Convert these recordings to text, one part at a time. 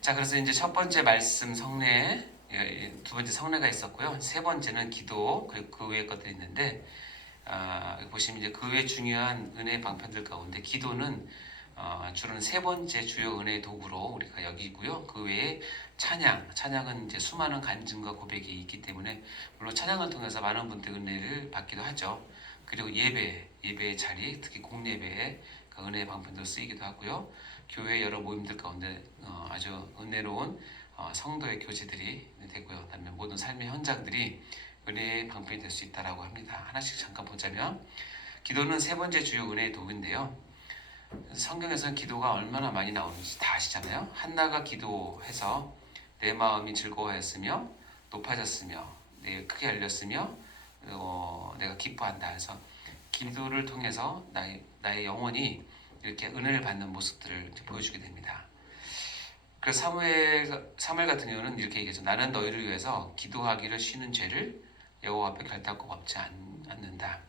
자, 그래서 이제 첫 번째 말씀 성례, 두 번째 성례가 있었고요. 세 번째는 기도, 그리고 그 외의 것들이 있는데, 보시면 이제 그 외 중요한 은혜의 방편들 가운데 기도는 주로는 세 번째 주요 은혜의 도구로 우리가 여기고요. 그 외에 찬양은 이제 수많은 간증과 고백이 있기 때문에 물론 찬양을 통해서 많은 분들 은혜를 받기도 하죠. 그리고 예배의 자리, 특히 공예배에 그 은혜의 방편도 쓰이기도 하고요. 교회 여러 모임들 가운데 아주 은혜로운 성도의 교제들이 되고요. 그다음에 모든 삶의 현장들이 은혜의 방편이 될 수 있다라고 합니다. 하나씩 잠깐 보자면 기도는 세 번째 주요 은혜의 도구인데요. 성경에서는 기도가 얼마나 많이 나오는지 다 아시잖아요. 한나가 기도해서 내 마음이 즐거워했으며 높아졌으며 내 크게 열렸으며 내가 기뻐한다 해서 기도를 통해서 나의 영혼이 이렇게 은혜를 받는 모습들을 보여주게 됩니다. 그래서 사무엘 같은 경우는 이렇게 얘기하죠. 나는 너희를 위해서 기도하기를 쉬는 죄를 여호와 앞에 결단코 갚지 않는다.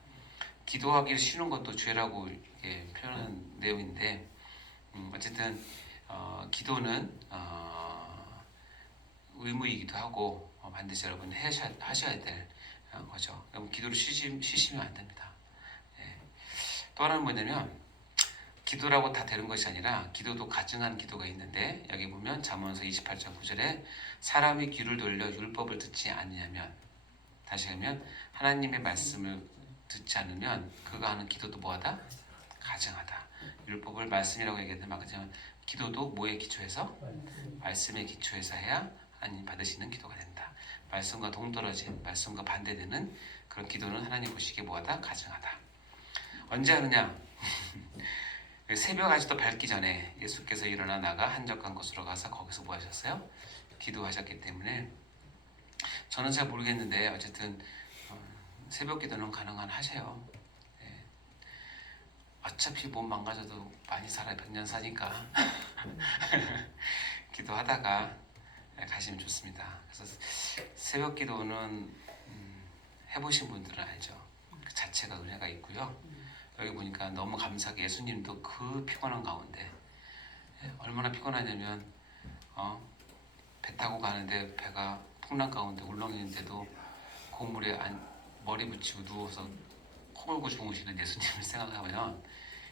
기도하기를 쉬는 것도 죄라고 이렇게 표현한 내용인데 어쨌든 기도는 의무이기도 하고 반드시 여러분 하셔야 될 거죠. 그럼 기도를 쉬시면 안 됩니다. 예. 또 하나는 뭐냐면 기도라고 다 되는 것이 아니라 기도도 가증한 기도가 있는데 여기 보면 잠언서 28장 9절에 사람이 귀를 돌려 율법을 듣지 않으면 다시 하면 하나님의 말씀을 듣지 않으면 그가 하는 기도도 뭐하다? 가증하다. 율법을 말씀이라고 얘기하는데 말하자면 기도도 뭐에 기초해서? 말씀에 기초해서 해야 하나님 받으시는 기도가 된다. 말씀과 동떨어진 말씀과 반대되는 그런 기도는 하나님 보시기에 뭐하다? 가증하다. 언제 하느냐? 새벽 아직도 밝기 전에 예수께서 일어나 나가 한적한 곳으로 가서 거기서 뭐 하셨어요? 기도하셨기 때문에 저는 잘 모르겠는데 어쨌든 새벽 기도는 가능한 하세요. 네. 어차피 몸 망가져도 많이 살아요. 100년 사니까 기도하다가 가시면 좋습니다. 그래서 새벽 기도는 해보신 분들은 알죠. 그 자체가 은혜가 있고요. 여기 보니까 너무 감사하게 예수님도 그 피곤한 가운데 얼마나 피곤하냐면 배 타고 가는데 배가 풍랑 가운데 울렁이는데도 고물에 머리 붙이고 누워서 코 골고 주무시는 예수님을 생각하면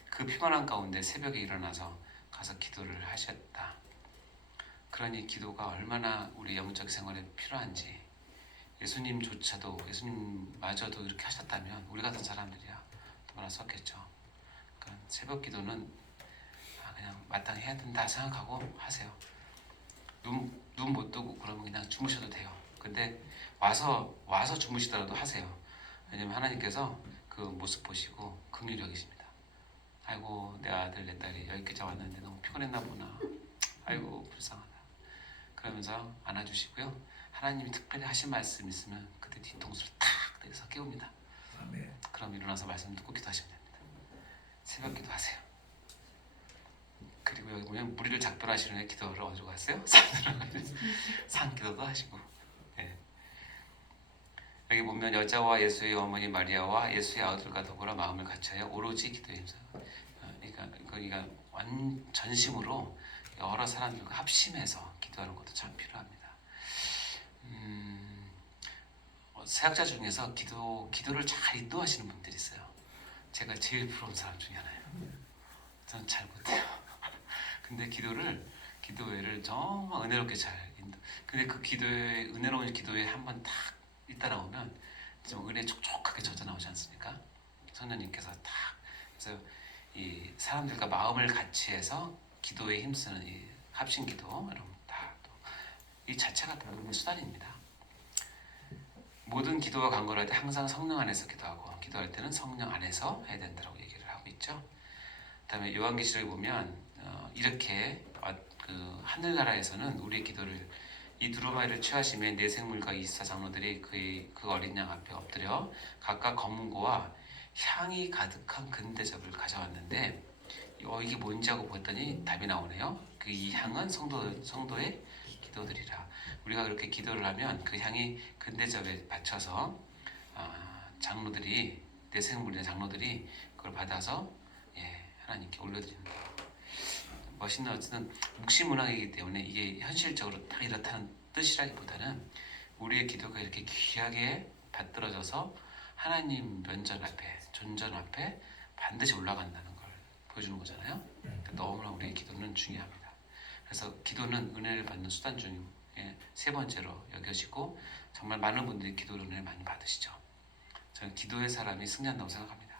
그 피곤한 가운데 새벽에 일어나서 가서 기도를 하셨다. 그러니 기도가 얼마나 우리 영적 생활에 필요한지 예수님마저도 이렇게 하셨다면 우리 같은 사람들이야 얼마나 썼겠죠. 그러니까 새벽 기도는 그냥 마땅히 해야 된다 생각하고 하세요. 눈 못 뜨고 그러면 그냥 주무셔도 돼요. 근데 와서 주무시더라도 하세요. 왜냐면 하나님께서 그 모습 보시고 긍휼히 여기십니다. 아이고 내 아들 내 딸이 여기까지 왔는데 너무 피곤했나 보나. 아이고 불쌍하다. 그러면서 안아주시고요. 하나님이 특별히 하신 말씀 있으면 그때 뒤통수를 탁 때려서 깨웁니다. 아멘. 그럼 일어나서 말씀 듣고 기도하시면 됩니다. 새벽 기도하세요. 그리고 여기 보면 무리를 작별하시는 애 기도를 어디로 갔어요? 산 기도도 하시고. 네. 여기 보면 여자와 예수의 어머니 마리아와 예수의 아들과 더불어 마음을 같이하여 오로지 기도에 힘써. 그러니까 전심으로 여러 사람들과 합심해서 기도하는 것도 참 필요합니다. 사역자 중에서 기도를 잘 인도하시는 분들이 있어요. 제가 제일 부러운 사람 중에 하나예요. 저는 잘 못해요. 근데 기도회를 정말 은혜롭게 잘 인도. 근데 그 은혜로운 기도회 한번 딱 잇따라오면 좀 은혜 촉촉하게 젖어 나오지 않습니까? 성령님께서 딱 그래서 이 사람들과 마음을 같이해서 기도에 힘쓰는 이 합심 기도 여러분 다 이 자체가 은혜의 수단입니다. 모든 기도와 간구를 할 때 항상 성령 안에서 기도하고 기도할 때는 성령 안에서 해야 된다고 얘기를 하고 있죠. 그다음에 요한계시록에 보면 이렇게 그 하늘나라에서는 우리의 기도를 이 두루마리를 취하심에 네 생물과 24 장로들이 그 어린 양 앞에 엎드려 각각 검은고와 향이 가득한 근대접을 가져왔는데 이게 뭔지 하고 보았더니 답이 나오네요. 이 향은 성도의 기도들이라. 우리가 그렇게 기도를 하면 그 향이 근대접에 받쳐서 장로들이 내생물의 장로들이 그걸 받아서 하나님께 올려드립니다. 멋있는 어쨌든 묵시문학이기 때문에 이게 현실적으로 딱 이렇다는 뜻이라기보다는 우리의 기도가 이렇게 귀하게 받들어져서 하나님 면전 앞에, 존전 앞에 반드시 올라간다는 걸 보여주는 거잖아요. 그러니까 너무나 우리의 기도는 중요합니다. 그래서 기도는 은혜를 받는 수단 중에 세 번째로 여겨지고 정말 많은 분들이 기도로 은혜를 많이 받으시죠. 저는 기도의 사람이 승리한다고 생각합니다.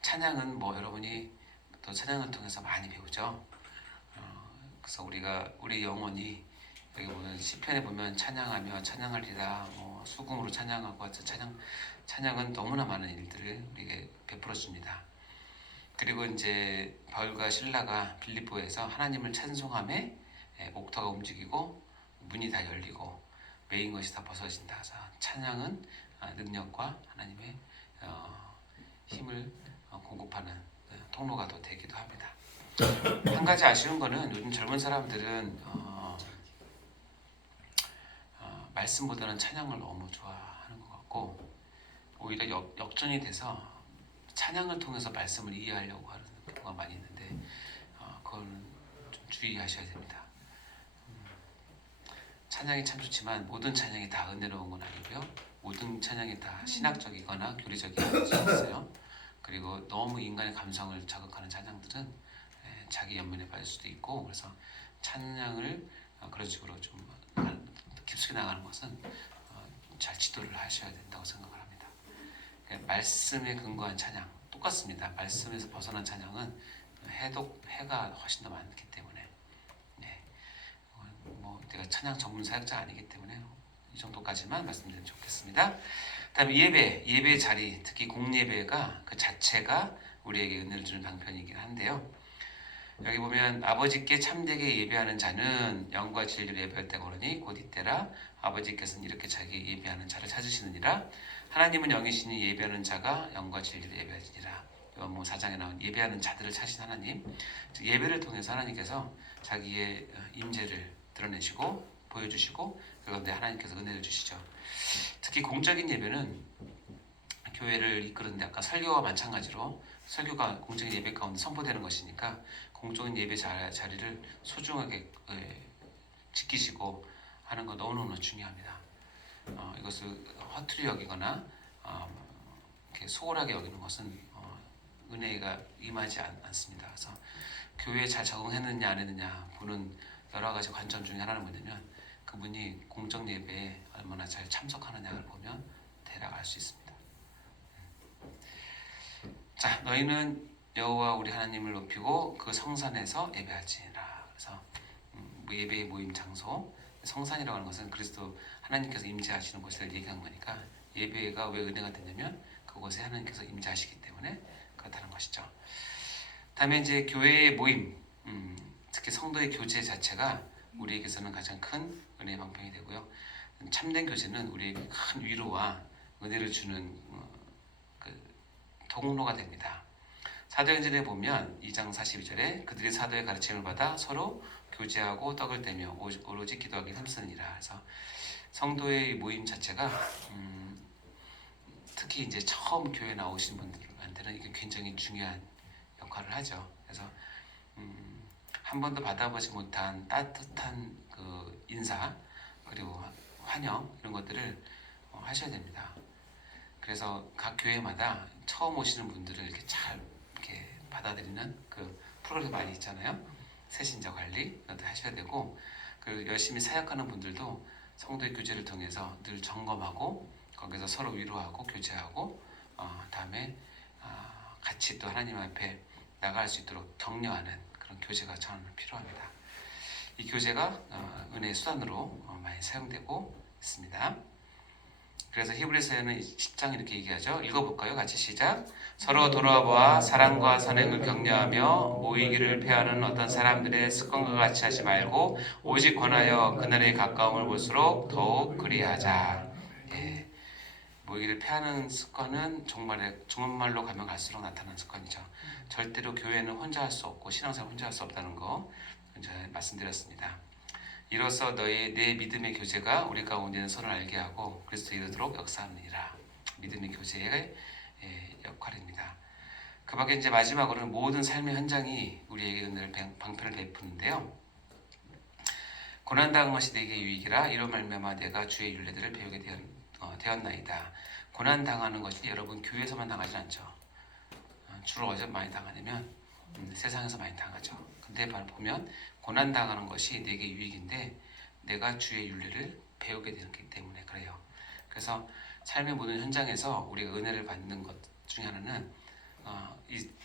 찬양은 뭐 여러분이 또 찬양을 통해서 많이 배우죠. 그래서 우리 영혼이 여기 보면 시편에 보면 찬양하며 찬양하리라, 뭐 수금으로 찬양하고 찬양은 너무나 많은 일들을 우리에게 베풀어 줍니다. 그리고 이제 바울과 실라가 빌립보에서 하나님을 찬송함에 옥터가 움직이고 문이 다 열리고 메인 것이 다 벗어진다. 그래서 찬양은 능력과 하나님의 힘을 공급하는 통로가 더 되기도 합니다. 한 가지 아쉬운 거는 요즘 젊은 사람들은 말씀보다는 찬양을 너무 좋아하는 것 같고 오히려 역전이 돼서 찬양을 통해서 말씀을 이해하려고 하는 경우가 많이 있는데 그건 좀 주의하셔야 됩니다. 찬양이 참 좋지만 모든 찬양이 다 은혜로운 건 아니고요. 모든 찬양이 다 신학적이거나 교리적인 수 있어요. 그리고 너무 인간의 감성을 자극하는 찬양들은 자기 연민에 빠질 수도 있고 그래서 찬양을 그런 식으로 좀 깊숙이 나가는 것은 잘 지도를 하셔야 된다고 생각을 합니다. 말씀에 근거한 찬양 똑같습니다. 말씀에서 벗어난 찬양은 해가 훨씬 더 많기 때문에 뭐 내가 찬양 전문 사역자 아니기 때문에 이 정도까지만 말씀드리면 좋겠습니다. 다음에 예배 자리, 특히 공예배가 그 자체가 우리에게 은혜를 주는 방편이긴 한데요. 여기 보면 아버지께 참되게 예배하는 자는 영과 진리를 예배할 때가 오르니 곧 이때라. 아버지께서는 이렇게 자기 예배하는 자를 찾으시느니라. 하나님은 영이시니 예배하는 자가 영과 진리를 예배하시니라. 요한복음 4장에 나온 예배하는 자들을 찾으신 하나님, 즉 예배를 통해서 하나님께서 자기의 임재를 드러내시고 보여주시고 그런데 하나님께서 은혜를 주시죠. 특히 공적인 예배는 교회를 이끄는데 아까 설교와 마찬가지로 설교가 공적인 예배 가운데 선포되는 것이니까 공적인 예배 자리를 소중하게 지키시고 하는 거 너무너무 중요합니다. 이것을 허투루 여기거나 이렇게 소홀하게 여기는 것은 은혜가 임하지 않습니다. 그래서 교회에 잘 적응했느냐 안 했느냐 보는 여러 가지 관점 중에 하나는 뭐냐면 그분이 공적 예배에 얼마나 잘 참석하느냐를 보면 대략 알 수 있습니다. 자, 너희는 여호와 우리 하나님을 높이고 그 성산에서 예배할지니라. 그래서 예배의 모임 장소 성산이라고 하는 것은 그리스도 하나님께서 임재하시는 곳을 얘기한 거니까 예배가 왜 은혜가 되냐면 그곳에 하나님께서 임재하시기 때문에 그렇다는 것이죠. 다음에 이제 교회의 모임, 특히 성도의 교제 자체가 우리에게서는 가장 큰 은혜의 방편이 되고요. 참된 교제는 우리에게 큰 위로와 은혜를 주는 통로가 됩니다. 사도행전에 보면 2장 42절에 그들이 사도의 가르침을 받아 서로 교제하고 떡을 떼며 오로지 기도하기 힘쓰느니라. 그래서 성도의 모임 자체가 특히 이제 처음 교회 나오신 분들한테는 이게 굉장히 중요한 역할을 하죠. 그래서 한 번도 받아보지 못한 따뜻한 그 인사 그리고 환영 이런 것들을 하셔야 됩니다. 그래서 각 교회마다 처음 오시는 분들을 이렇게 잘 이렇게 받아들이는 그 프로그램 많이 있잖아요. 새신자 관리 이것도 하셔야 되고 그 열심히 사역하는 분들도 성도의 교제를 통해서 늘 점검하고 거기서 서로 위로하고 교제하고 다음에 같이 또 하나님 앞에 나갈 수 있도록 격려하는 그런 교제가 저는 필요합니다. 이 교제가 은혜의 수단으로 많이 사용되고 있습니다. 그래서 히브리서에는 10장 이렇게 얘기하죠. 읽어볼까요? 같이 시작. 서로 돌아보아 사랑과 선행을 격려하며 모이기를 패하는 어떤 사람들의 습관과 같이 하지 말고 오직 권하여 그날의 가까움을 볼수록 더욱 그리하자. 예, 모이기를 패하는 습관은 정말로 가면 갈수록 나타나는 습관이죠. 절대로 교회는 혼자 할 수 없고 신앙생활 혼자 할 수 없다는 거 제가 말씀드렸습니다. 이로써 내 믿음의 교제가 우리 가운데는 서로 알게 하고 그리스도에 이르도록 역사하느니라. 믿음의 교제의 역할입니다. 그 밖에 이제 마지막으로는 모든 삶의 현장이 우리에게 은혜를 방편을 베푸는데요. 고난당한 것이 내게 유익이라 이로 말미암아 내가 주의 율례들을 배우게 되었나이다. 고난당하는 것이 여러분 교회에서만 당하지 않죠. 주로 어디서 많이 당하냐면 세상에서 많이 당하죠. 근데 보면 고난당하는 것이 내게 유익인데 내가 주의 율례를 배우게 되기 때문에 그래요. 그래서 삶의 모든 현장에서 우리가 은혜를 받는 것 중에 하나는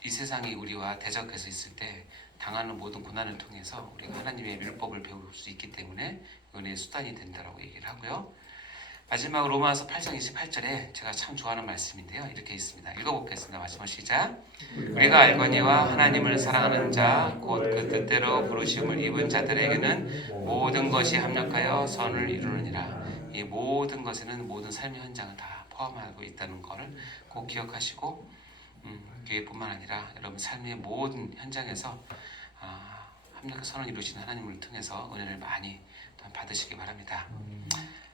이 세상이 우리와 대적해서 있을 때 당하는 모든 고난을 통해서 우리가 하나님의 율법을 배울 수 있기 때문에 은혜의 수단이 된다라고 얘기를 하고요. 마지막으로 로마서 8장 28절에 제가 참 좋아하는 말씀인데요. 이렇게 있습니다. 읽어보겠습니다. 마지막 시작. 우리가 알거니와 하나님을 사랑하는 자 곧 그 뜻대로 부르심을 입은 자들에게는 모든 것이 합력하여 선을 이루느니라. 이 모든 것에는 모든 삶의 현장을 다 포함하고 있다는 것을 꼭 기억하시고 교회뿐만 아니라 여러분 삶의 모든 현장에서 합력한 선을 이루시는 하나님을 통해서 은혜를 많이 받으시기 바랍니다.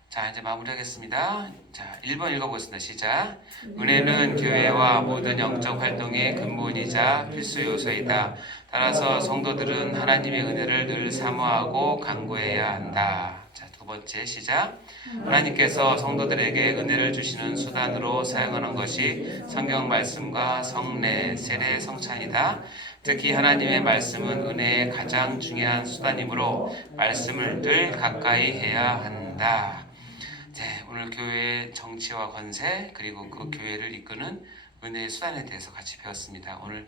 자, 이제 마무리하겠습니다. 자, 1번 읽어보겠습니다. 시작. 은혜는 교회와 모든 영적 활동의 근본이자 필수 요소이다. 따라서 성도들은 하나님의 은혜를 늘 사모하고 간구해야 한다. 자, 두 번째 시작. 하나님께서 성도들에게 은혜를 주시는 수단으로 사용하는 것이 성경 말씀과 성례, 세례, 성찬이다. 특히 하나님의 말씀은 은혜의 가장 중요한 수단이므로 말씀을 늘 가까이 해야 한다. 네, 오늘 교회의 정치와 권세 그리고 그 교회를 이끄는 은혜의 수단에 대해서 같이 배웠습니다. 오늘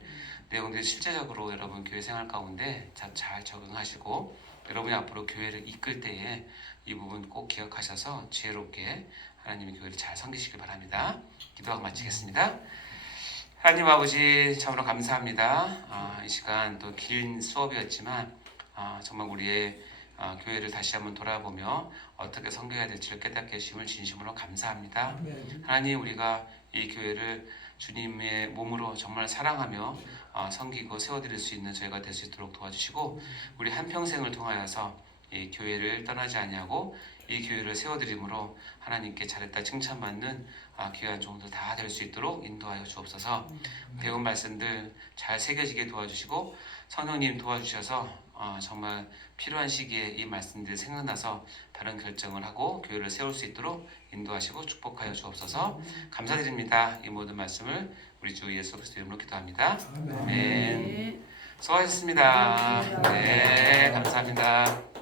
내용들이 실제적으로 여러분 교회 생활 가운데 잘 적응하시고 여러분이 앞으로 교회를 이끌 때에 이 부분 꼭 기억하셔서 지혜롭게 하나님의 교회를 잘 섬기시길 바랍니다. 기도하고 마치겠습니다. 하나님 아버지 참으로 감사합니다. 이 시간 또 긴 수업이었지만 정말 우리의 교회를 다시 한번 돌아보며 어떻게 섬겨야 될지를 깨닫게 해주심을 진심으로 감사합니다. 하나님 우리가 이 교회를 주님의 몸으로 정말 사랑하며 섬기고 세워드릴 수 있는 저희가 될 수 있도록 도와주시고 우리 한평생을 통하여서 이 교회를 떠나지 아니하고 이 교회를 세워드림으로 하나님께 잘했다 칭찬받는 귀한 종들 다 될 수 있도록 인도하여 주옵소서. 배운 말씀들 잘 새겨지게 도와주시고 성령님 도와주셔서 정말 필요한 시기에 이 말씀들이 생각나서 다른 결정을 하고 교회를 세울 수 있도록 인도하시고 축복하여 주옵소서. 감사드립니다. 이 모든 말씀을 우리 주 예수 그리스도 이름으로 기도합니다. 아멘. 수고하셨습니다. 네, 감사합니다.